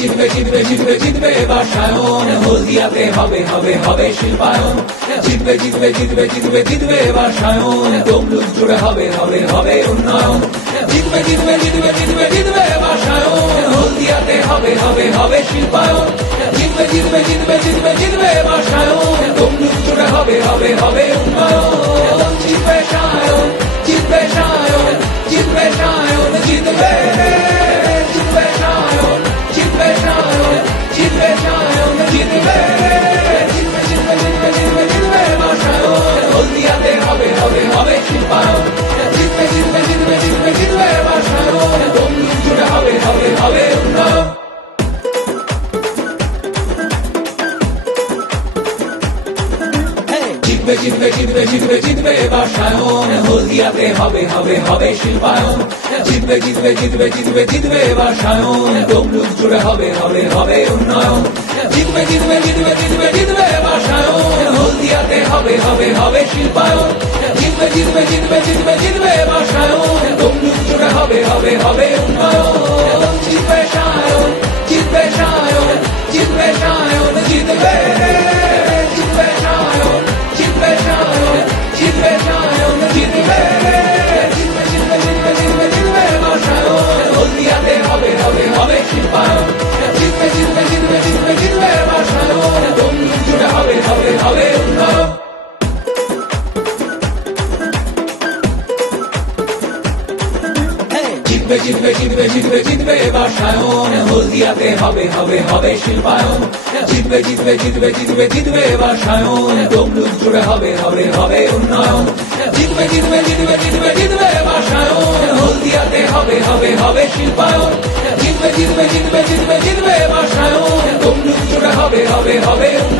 জিতবে জিতবে জিতবে জিতবে জিতবে এবার সায়ন হলদিয়াতে হবে হবে হবে শিল্পায়ন জিতবে জিতবে জিতবে জিতবে জিতবে এবার সায়ন তমলুক জুড়ে হবে হবে হবে উন্নয়ন জিতবে জিতবে জিতবে জিতবে জিতবে এবার সায়ন হলদিয়াতে হবে হবে হবে শিল্পায়ন জিতবে জিতবে জিতবে জিতবে জিতবে এবার সায়ন তমলুক জুড়ে হবে হবে হবে জিতবে জিতবে জিতবে জিতবে জিতবে এবার সায়ন হলদিয়াতে হবে হবে হবে শিল্পায়ন জিতবে জিতবে জিতবে জিতবে জিতবে এবার সায়ন তমলুক জুড়ে হবে হবে হবে উন্নয়ন জিতবে জিতবে জিতবে জিতবে জিতবে এবার সায়ন হলদিয়াতে হবে হবে হবে শিল্পায়ন জিতবে জিতবে জিতবে জিতবে জিতবে এবার সায়ন জিতবে জিতবে জিতবে জিতবে জিতবে এবার সায়ন হলদিয়াতে হবে হবে হবে শিল্পায়ন জিতবে জিতবে জিতবে জিতবে জিতবে এবার সায়ন তমলুক জুড়ে হবে হবে হবে উন্নয়ন জিতবে জিতবে জিতবে জিতবে জিতবে এবার সায়ন হলদিয়াতে হবে হবে হবে শিল্পায়ন জিতবে জিতবে জিতবে জিতবে জিতবে এবার সায়ন তমলুক জুড়ে হবে হবে হবে